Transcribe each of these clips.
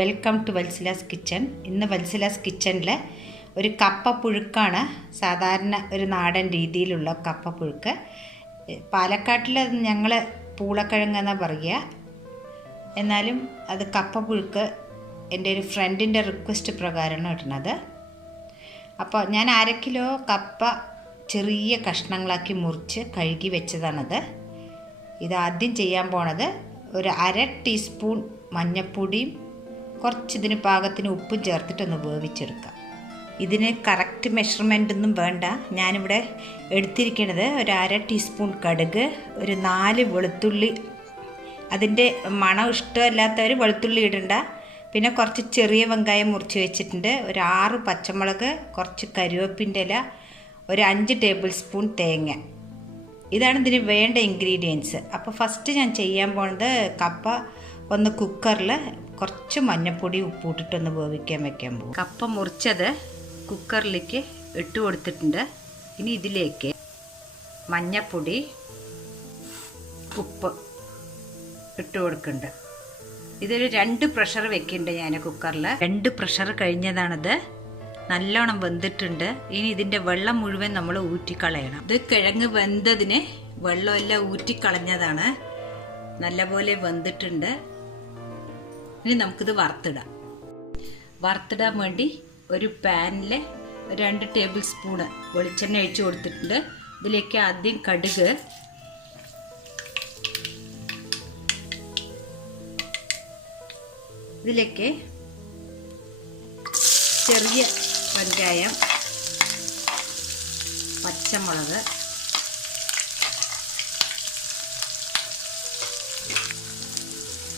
Welcome to Valsala's kitchen. ഇന്ന് വത്സലാസ് കിച്ചണിൽ ഒരു കപ്പ പുഴുക്കാണ്. സാധാരണ ഒരു നാടൻ രീതിയിലുള്ള കപ്പ പുഴുക്ക്. പാലക്കാട്ടിൽ ഞങ്ങൾ പൂളക്കിഴങ്ങ് എന്നാണ് പറയുക. എന്നാലും അത് കപ്പ പുഴുക്ക് എൻ്റെ ഒരു ഫ്രണ്ടിൻ്റെ റിക്വസ്റ്റ് പ്രകാരമാണ് ഇടുന്നത്. അപ്പോൾ ഞാൻ 1/2 കിലോ കപ്പ ചെറിയ കഷ്ണങ്ങളാക്കി മുറിച്ച് കഴുകി വെച്ചതാണത്. ഇതാദ്യം ചെയ്യാൻ പോണത് ഒരു 1/2 ടീസ്പൂൺ മഞ്ഞൾപ്പൊടിയും കുറച്ചിതിന് പാകത്തിന് ഉപ്പും ചേർത്തിട്ടൊന്ന് വേവിച്ചെടുക്കാം. ഇതിന് കറക്റ്റ് മെഷർമെൻ്റ് ഒന്നും വേണ്ട. ഞാനിവിടെ എടുത്തിരിക്കുന്നത് ഒരു 1/2 ടീസ്പൂൺ കടുക്, ഒരു 4 വെളുത്തുള്ളി. അതിൻ്റെ മണം ഇഷ്ടമല്ലാത്തവർ വെളുത്തുള്ളി ഇടണ്ട. പിന്നെ കുറച്ച് ചെറിയ വെങ്കായം മുറിച്ച് വെച്ചിട്ടുണ്ട്, ഒരു 6 പച്ചമുളക്, കുറച്ച് കരിവേപ്പിൻ്റെ ഇല, ഒരു 5 ടേബിൾ സ്പൂൺ തേങ്ങ. ഇതാണ് ഇതിന് വേണ്ട ഇൻഗ്രീഡിയൻസ്. അപ്പോൾ ഫസ്റ്റ് ഞാൻ ചെയ്യാൻ പോണത് കപ്പ ഒന്ന് കുക്കറിൽ കുറച്ച് മഞ്ഞൾപ്പൊടി ഉപ്പിട്ടിട്ടൊന്ന് വേവിക്കാൻ വെക്കാൻ പോകും. കപ്പ മുറിച്ചത് കുക്കറിലേക്ക് ഇട്ട് കൊടുത്തിട്ടുണ്ട്. ഇനി ഇതിലേക്ക് മഞ്ഞൾപ്പൊടി, ഉപ്പ് ഇട്ട് കൊടുക്കുന്നുണ്ട്. ഇതൊരു 2 പ്രഷർ വെക്കുന്നുണ്ട് ഞാൻ കുക്കറിൽ. 2 പ്രഷർ കഴിഞ്ഞതാണിത്. നല്ലോണം വെന്തിട്ടുണ്ട്. ഇനി ഇതിൻ്റെ വെള്ളം മുഴുവൻ നമ്മൾ ഊറ്റിക്കളയണം. ഇത് കിഴങ്ങ് വെന്തതിന് വെള്ളമെല്ലാം ഊറ്റിക്കളഞ്ഞതാണ്. നല്ലപോലെ വെന്തിട്ടുണ്ട്. ഇനി നമുക്കിത് വറുത്തിടാൻ വേണ്ടി ഒരു പാനിൽ 2 ടേബിൾ സ്പൂണ് വെളിച്ചെണ്ണ ഒഴിച്ച് കൊടുത്തിട്ടുണ്ട്. ഇതിലേക്ക് ആദ്യം കടുക്, ഇതിലേക്ക് ചെറിയ വെങ്കായം, പച്ചമുളക്,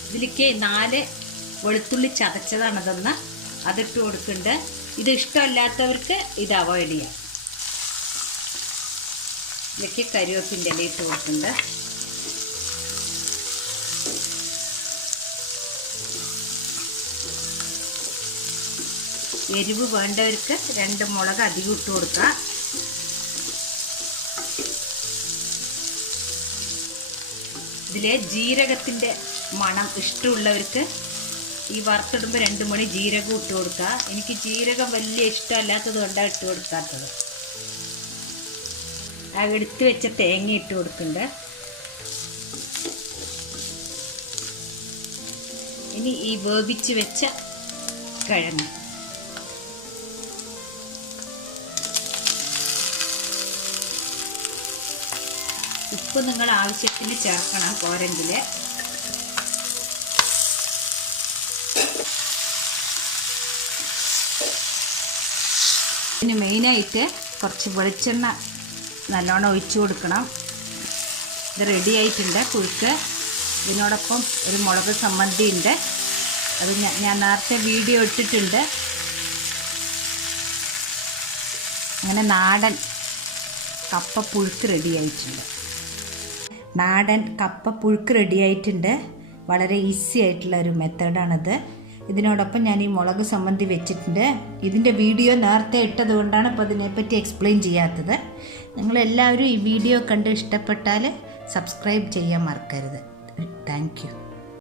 ഇതിലേക്ക് 4 വെളുത്തുള്ളി ചതച്ചതാണതെന്ന് അതിട്ട് കൊടുക്കുന്നുണ്ട്. ഇത് ഇഷ്ടമല്ലാത്തവർക്ക് ഇത് അവോയ്ഡ് ചെയ്യാം. ഇതിലേക്ക് കരിവേപ്പിൻ്റെ ഇല ഇട്ട് കൊടുക്കുന്നുണ്ട്. എരിവ് വേണ്ടവർക്ക് 2 മുളക് അധികം ഇട്ട് കൊടുക്കുക. ഇതിലെ ജീരകത്തിൻ്റെ മണം ഇഷ്ടമുള്ളവർക്ക് ഈ വറുത്തിടുമ്പോൾ 2 മണി ജീരകം ഇട്ട് കൊടുക്കുക. എനിക്ക് ജീരകം വലിയ ഇഷ്ടമല്ലാത്തത് കൊണ്ടാണ് ഇട്ട് കൊടുക്കാത്തത്. ആ എടുത്ത് വെച്ച തേങ്ങ ഇട്ട് കൊടുക്കുന്നുണ്ട്. ഇനി ഈ വേവിച്ച് വെച്ച കിഴങ്ങ്, ഉപ്പ് നിങ്ങൾ ആവശ്യത്തിന് ചേർക്കണം പോരെങ്കിൽ. ഇതിന് മെയിനായിട്ട് കുറച്ച് വെളിച്ചെണ്ണ നല്ലോണം ഒഴിച്ചു കൊടുക്കണം. ഇത് റെഡി ആയിട്ടുണ്ട് പുഴുക്ക്. ഇതിനോടൊപ്പം ഒരു മുളക് ചമ്മന്തി ഉണ്ട്. അത് ഞാൻ നേരത്തെ വീഡിയോ ഇട്ടിട്ടുണ്ട്. അങ്ങനെ നാടൻ കപ്പ പുഴുക്ക് റെഡി ആയിട്ടുണ്ട്. നാടൻ കപ്പ പുഴുക്ക് റെഡി ആയിട്ടുണ്ട്. വളരെ ഈസി ആയിട്ടുള്ള ഒരു മെത്തേഡാണിത്. ഇതിനോടൊപ്പം ഞാൻ ഈ മുളക് ചമ്മന്തി വെച്ചിട്ടുണ്ട്. ഇതിൻ്റെ വീഡിയോ നേരത്തെ ഇട്ടത് കൊണ്ടാണ് ഇപ്പോൾ അതിനെപ്പറ്റി എക്സ്പ്ലെയിൻ ചെയ്യാത്തത്. നിങ്ങളെല്ലാവരും ഈ വീഡിയോ കണ്ട് ഇഷ്ടപ്പെട്ടാൽ സബ്സ്ക്രൈബ് ചെയ്യാൻ മറക്കരുത്. Thank you.